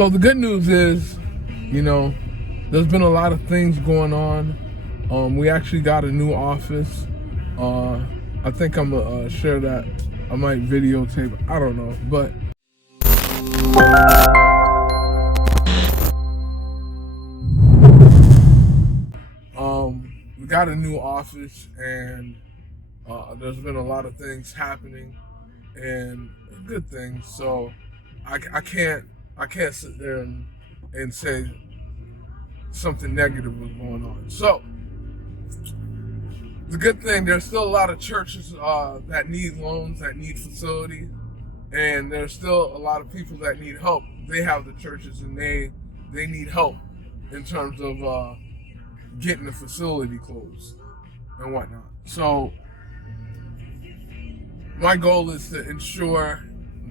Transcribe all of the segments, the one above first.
So the good news is, there's been a lot of things going on. We actually got a new office. I think I'm gonna share that. I might videotape. I don't know, but we got a new office, and there's been a lot of things happening, and good things. So I can't sit there and say something negative was going on. So the good thing, there's still a lot of churches that need loans, that need facilities, and there's still a lot of people that need help. They have the churches, and they need help in terms of getting the facility closed and whatnot. So my goal is to ensure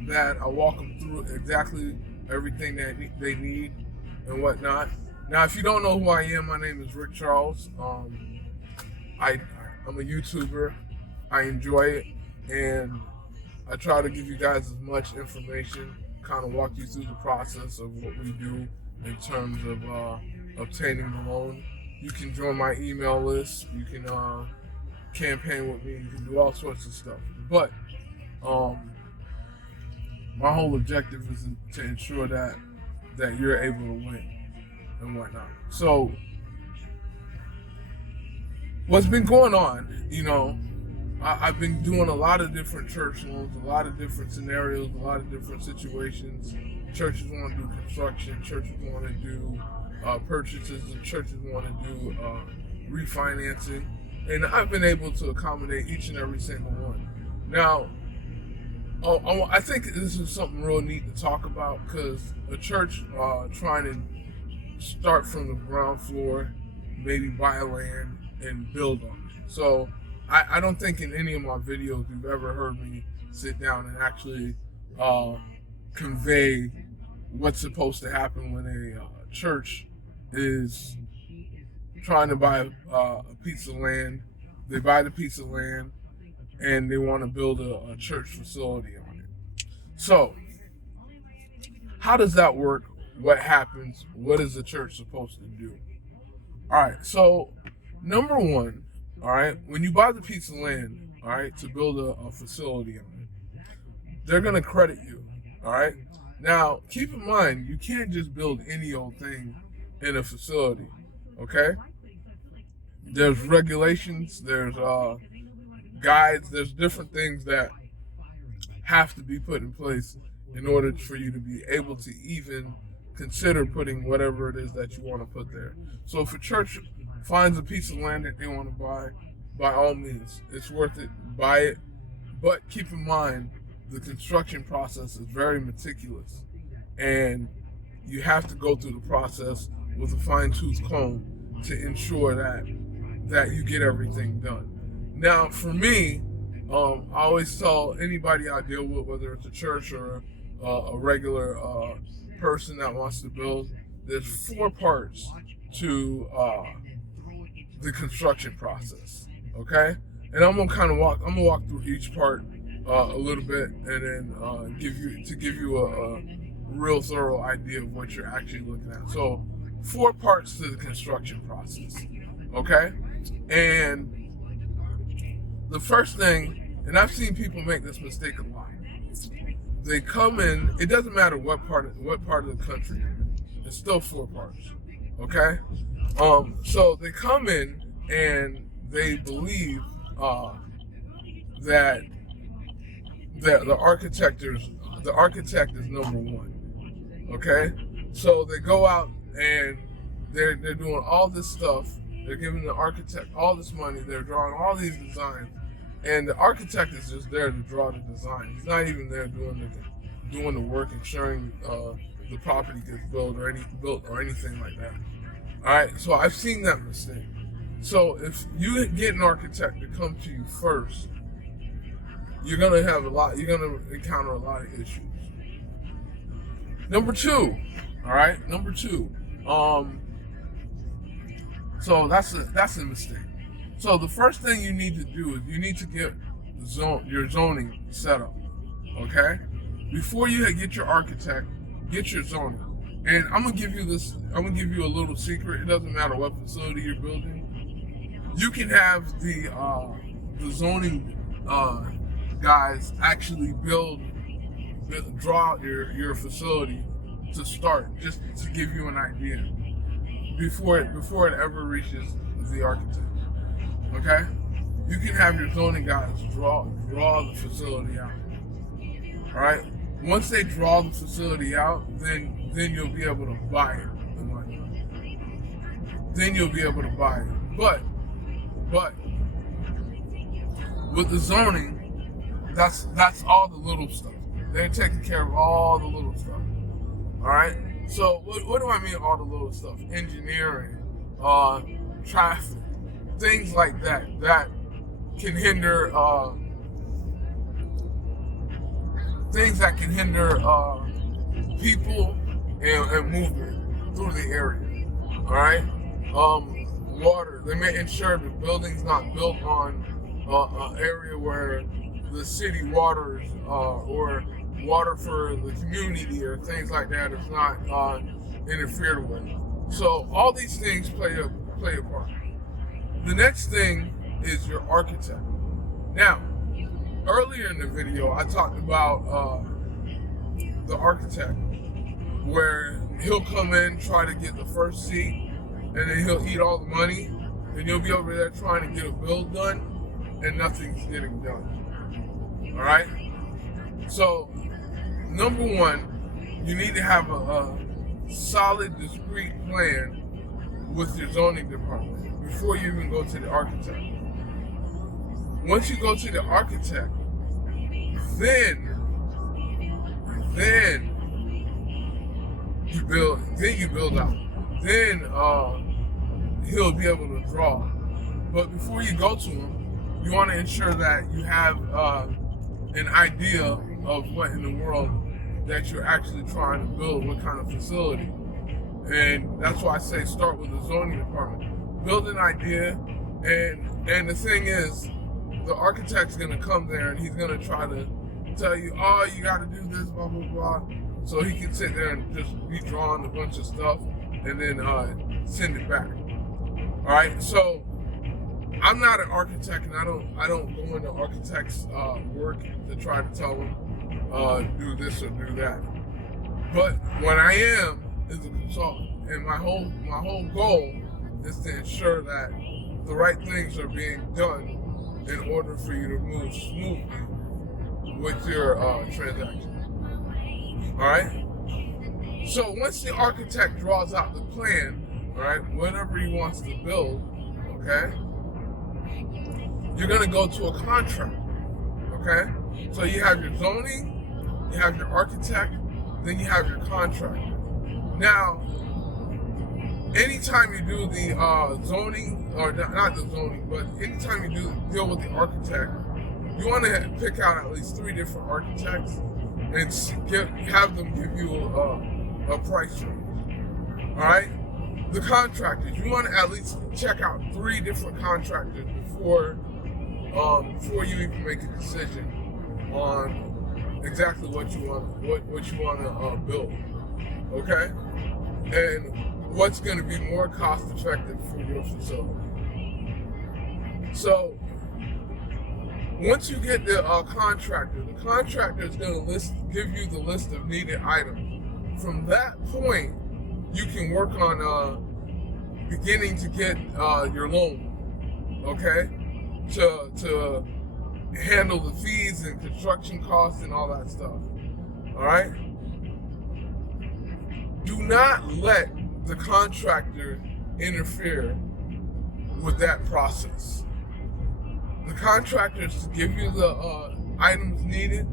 that I walk them through exactly everything that they need and whatnot. Now, if you don't know who I am, my name is Rick Charles. I'm a YouTuber. I enjoy it, and I try to give you guys as much information, kind of walk you through the process of what we do in terms of obtaining the loan. You can join my email list. You can campaign with me. You can do all sorts of stuff. But my whole objective is to ensure that you're able to win and whatnot. So what's been going on, I've been doing a lot of different church loans, a lot of different scenarios, a lot of different situations. Churches want to do construction, churches want to do purchases, and churches want to do refinancing. And I've been able to accommodate each and every single one. Now, I think this is something real neat to talk about, because a church trying to start from the ground floor, maybe buy land and build on it. So I don't think in any of my videos you've ever heard me sit down and actually convey what's supposed to happen when a church is trying to buy a piece of land. They buy the piece of land and they want to build a church facility on it. So how does that work? What happens? What is the church supposed to do? All right, so number one, all right, when you buy the piece of land, all right, to build a facility on it, they're going to credit you, all right? Now, keep in mind, you can't just build any old thing in a facility, okay? There's regulations, there's guides, there's different things that have to be put in place in order for you to be able to even consider putting whatever it is that you want to put there. So if a church finds a piece of land that they want to buy, by all means, it's worth it, buy it. But keep in mind, the construction process is very meticulous, and you have to go through the process with a fine-tooth comb to ensure that you get everything done. Now, for me, I always tell anybody I deal with, whether it's a church or a regular person that wants to build, there's 4 parts to the construction process, okay? And I'm gonna walk through each part a little bit, and then give you a real thorough idea of what you're actually looking at. So 4 parts to the construction process, okay? And the first thing, and I've seen people make this mistake a lot, they come in, it doesn't matter what part of the country, it's still 4 parts, okay? So they come in and they believe that the architect is number one, okay? So they go out and they're doing all this stuff. They're giving the architect all this money. They're drawing all these designs, and the architect is just there to draw the design. He's not even there doing the work, ensuring the property gets built or anything like that. All right, so I've seen that mistake. So if you get an architect to come to you first, you're gonna encounter a lot of issues. Number two, so that's a mistake. So the first thing you need to do is you need to get your zoning set up, okay? Before you get your architect, get your zoning. And I'm gonna give you this. I'm gonna give you a little secret. It doesn't matter what facility you're building. You can have the zoning guys actually draw out your facility to start, just to give you an idea before it ever reaches the architect. Okay, you can have your zoning guys draw the facility out. All right. Once they draw the facility out, then you'll be able to buy it. Then you'll be able to buy it. But with the zoning, that's all the little stuff. They're taking care of all the little stuff. All right. So what do I mean all the little stuff? Engineering, traffic, things like that can hinder. Things that can hinder people and movement through the area. All right. Water. They may ensure the building's not built on an area where the city waters or water for the community or things like that is not interfered with. So all these things play a part. The next thing is your architect. Now, earlier in the video, I talked about the architect, where he'll come in, try to get the first seat, and then he'll eat all the money, and you'll be over there trying to get a build done, and nothing's getting done. All right? So, number one, you need to have a solid, discrete plan with your zoning department before you even go to the architect. Once you go to the architect, then you build out. Then he'll be able to draw. But before you go to him, you want to ensure that you have an idea of what in the world that you're actually trying to build, what kind of facility. And that's why I say start with the zoning department. Build an idea, and the thing is, the architect's going to come there and he's going to try to tell you, oh, you got to do this, blah, blah, blah. So he can sit there and just be drawing a bunch of stuff and then send it back. All right. So I'm not an architect, and I don't go into architects' work to try to tell them do this or do that. But what I am is a consultant, and my whole goal is to ensure that the right things are being done in order for you to move smoothly with your transaction. All right? So once the architect draws out the plan, all right, whatever he wants to build, okay, you're going to go to a contractor, okay? So you have your zoning, you have your architect, then you have your contractor. Now, anytime you do the zoning, or not the zoning, but anytime you deal with the architect, you want to pick out at least 3 different architects and have them give you a price range. All right? The contractors, you want to at least check out 3 different contractors before you even make a decision on exactly what you want to build. Okay? And what's going to be more cost effective for your facility. So once you get the contractor is going to give you the list of needed items. From that point, you can work on beginning to get your loan, okay, to handle the fees and construction costs and all that stuff. All right. Do not let the contractor interfere with that process. The contractor is to give you the items needed.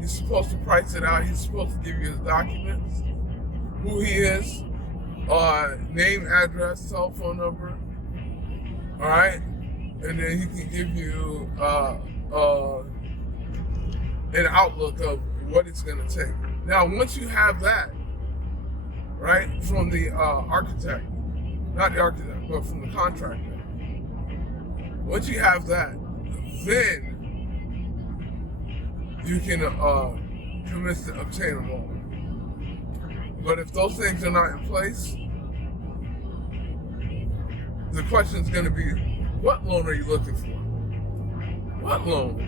He's supposed to price it out. He's supposed to give you his documents, who he is, name, address, cell phone number. All right, and then he can give you an outlook of what it's going to take. Now, once you have that, right, from the architect, not the architect, but from the contractor. Once you have that, then you can commence to obtain a loan. But if those things are not in place, the question is going to be, what loan are you looking for? What loan?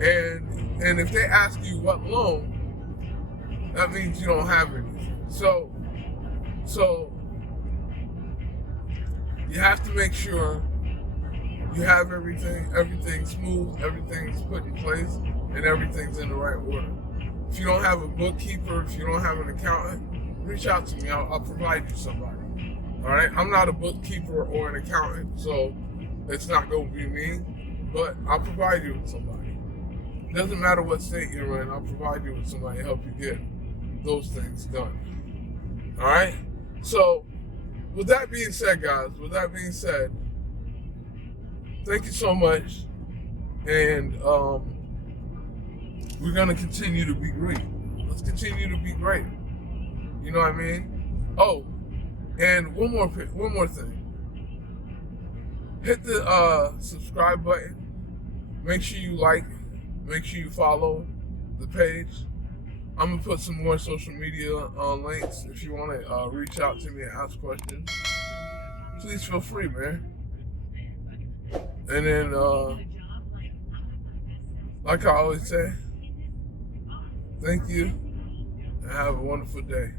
And if they ask you what loan, that means you don't have anything. So you have to make sure you have everything's smooth, everything's put in place, and everything's in the right order. If you don't have a bookkeeper, if you don't have an accountant, reach out to me. I'll provide you somebody. All right? I'm not a bookkeeper or an accountant, so it's not going to be me, but I'll provide you with somebody. It doesn't matter what state you're in, I'll provide you with somebody to help you get those things done. All right? So, with that being said, guys, thank you so much. And we're going to continue to be great. Let's continue to be great. You know what I mean? Oh, and one more thing. Hit the subscribe button. Make sure you like. Make sure you follow the page. I'm going to put some more social media links. If you want to reach out to me and ask questions, please feel free, man. And then, like I always say, thank you and have a wonderful day.